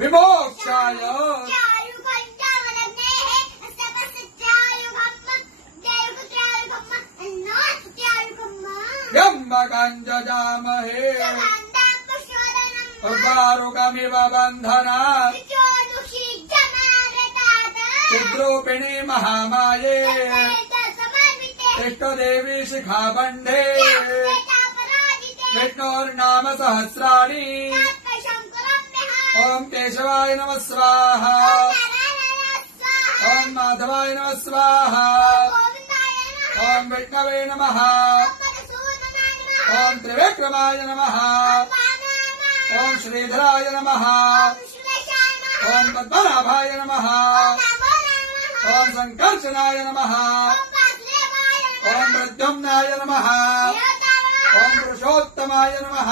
विमोक्षाय त्र्यम्बकञ्जजामहे उर्वारुकमिव बन्धनात् चिद्रूपिणी महामाये इष्टदेवी शिखाबन्धे विष्णोर्नाम सहस्राणि ओम केशवाय नमः स्वाहा ओम माधवाय नमः स्वाहा ओम विष्णवे नमः ओम त्रिविक्रमाय नमः ओम श्रीधराय नमः ओम पद्मनाभाय नमः ओम संकर्षणाय नमः ओम प्रद्युम्नाय नमः ओम पुरुषोत्तमाय नमः।